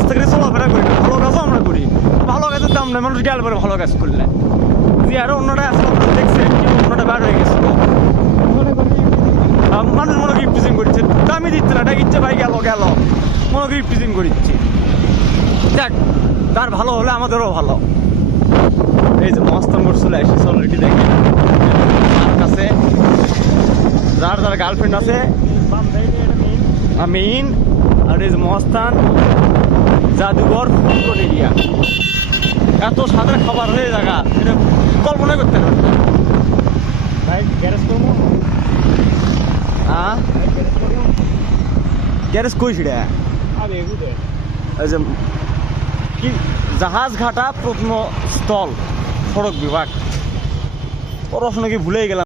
রাস্তা করে চলাফেরা করি না, ভালো কাজও আমরা করি। ভালো কাজের দাম নেই, মানুষ গেল পরে ভালো কাজ করলে যে আরো অন্যটা আসলে দেখছে অন্যটা বার হয়ে গেছিল, মানুষ মনে করি ইফটিজিং করছে, দামি দিচ্ছে না, ইচ্ছে ভাই গেল গেল মনে করি ইফটিজিং করিচ্ছে। যাক, তার ভালো হলে আমাদেরও ভালো। এই যে মস্তানগড় চলে আসি অলরেডি, দেখি তার কাছে যার যার গার্লফ্রেন্ড আছে মেইন। আর এই যে মস্তান জাদুঘর ফুড এরিয়া, এত স্বাদের খাবার হয়ে জায়গা এটা কল্পনা করতে পারবেন না। গ্যারেজ কই ছিড়া এই যে কি জাহাজ ঘাটা প্রত্নস্থল সড়ক বিভাগ, পড়াশোনা কি ভুলেই গেলাম।